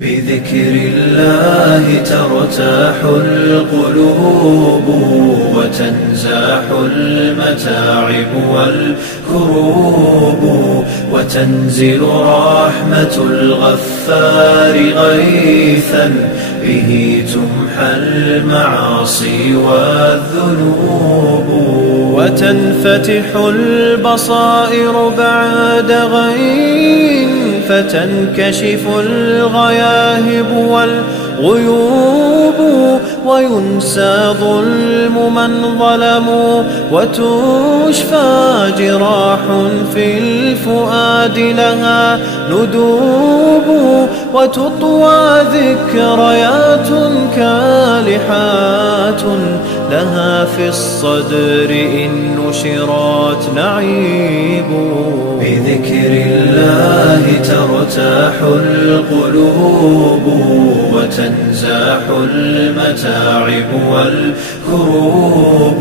بذكر الله ترتاح القلوب وتنزاح المتاعب والكروب وتنزل رحمة الغفار غيثا به تمحى المعاصي والذنوب وتنفتح البصائر بعد غين فتنكشف الغياهب والغيوب وينسى ظلم من ظلموا وتشفى جراح في الفؤاد لها ندوب وتطوى ذكريات كالحات لها في الصدر إن نشرات نعيب بذكر الله ترتاح القلوب وتنزاح المتاعب والكروب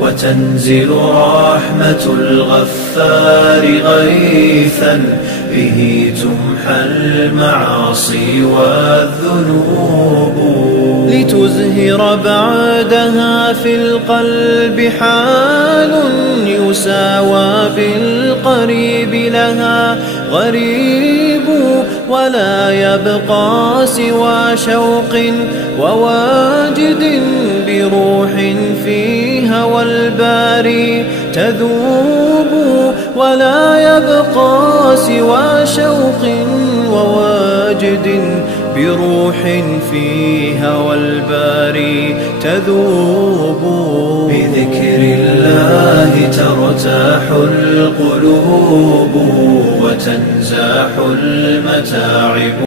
وتنزل رحمة الغفار غيثا به تمحى المعاصي والذنوب لتزهر بعدها في القلب حال يساوى بالقريب لها غريب ولا يبقى سوى شوق وواجد بروح في هوى الباري تذوب ولا يبقى سوى شوق وواجد بروح في هوى الباري تذوب بذكر الله ترتاح القلوب وتنزاح المتاعب